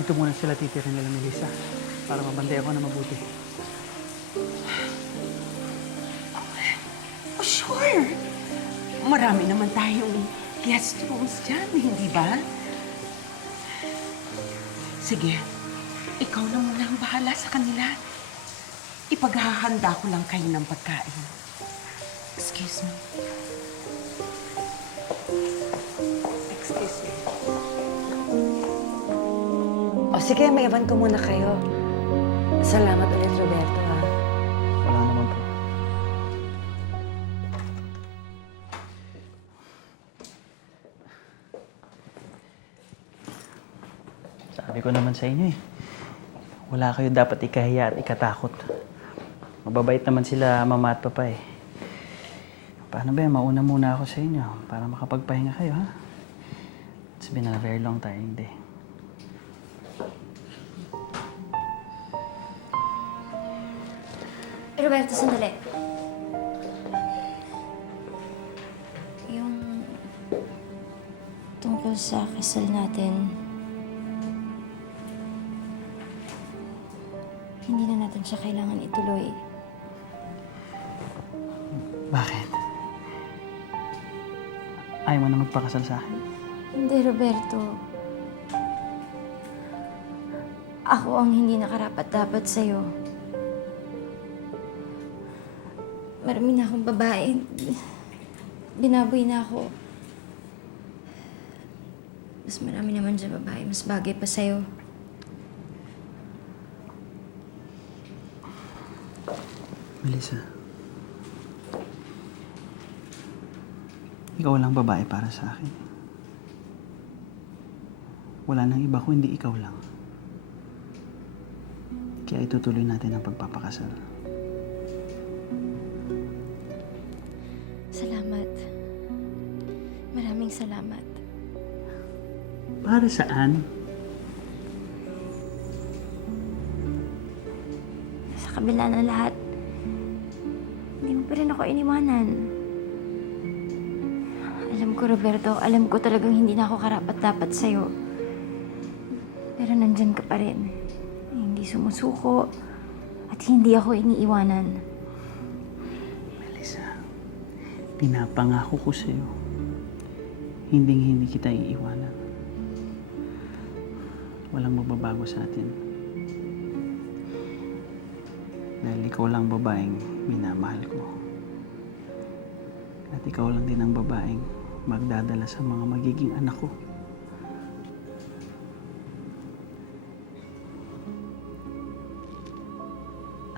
Dito muna sila titira nila ni Lisa para mabantayan ko na mabuti. Oh, sure. Marami naman tayong guest rooms dyan, hindi ba? Sige, ikaw na muna ang bahala sa kanila. Ipaghahanda ko lang kayo ng pagkain. Excuse me. Excuse me. O sige, maiwan ko muna kayo. Salamat ulit, Roberto, ha? Wala naman po. Sabi ko naman sa inyo eh. Wala kayo dapat ikahiya at ikatakot. Mababait naman sila mama at papa eh. Paano ba yan? Mauna muna ako sa inyo para makapagpahinga kayo, ha? It's been a very long tiring day. Roberto, sandali. Yung tungkol sa kasal natin, hindi na natin siya kailangan ituloy. Bakit? Ayaw mo na magpakasal sa akin? Hindi, Roberto. Ako ang hindi nakarapat-dapat sa'yo. Marami na akong babae. Binaboy na ako. Mas marami naman dyan babae. Mas bagay pa sa'yo. Melissa. Ikaw lang babae para sa akin. Wala nang iba kung hindi ikaw lang. Kaya itutuloy natin ang pagpapakasal. Salamat. Maraming salamat. Para saan? Sa kabila ng lahat, hindi mo pa rin ako iniwanan. Alam ko, Roberto, alam ko talagang hindi na ako karapat-dapat sa'yo. Pero nandyan ka pa rin. Hindi sumusuko at hindi ako iniiwanan. Melissa, pinapangako ko sa'yo. Hindi kita iiwanan. Walang mababago sa atin. Dahil ikaw lang babaeng minamahal ko. At ikaw lang din ang babaeng magdadala sa mga magiging anak ko.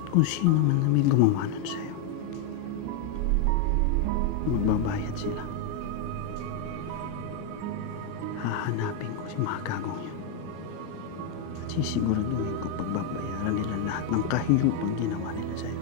At kung sino man na may gumawa nun sa'yo, magbabayad sila. Hahanapin ko si mga gagong yun. At sisiguraduhin ko pagbabayaran nila lahat ng kahiyupang ginawa nila sa'yo.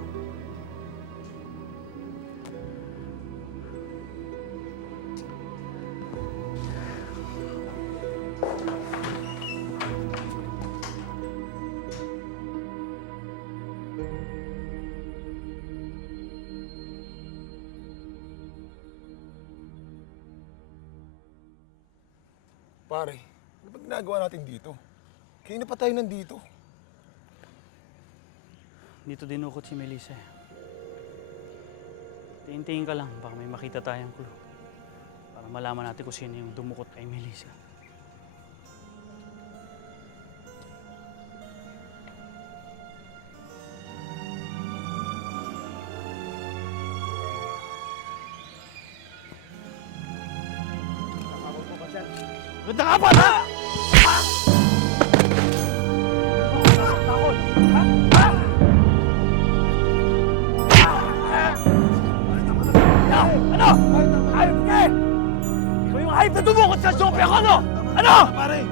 Pare, ano ba ginagawa natin dito? Kaya pa tayo nandito. Dito dinukot si Melissa. Tingin-tingin ka lang, baka may makita tayong clue. Para malaman natin kung sino yung dumukot kay Melissa. Ganda ka pa, ha? Takot! Ha? Ha? Ano? Hayop ka eh! Ikaw yung hayop na dumukot sa sopya ko, ano? Ano? Pare!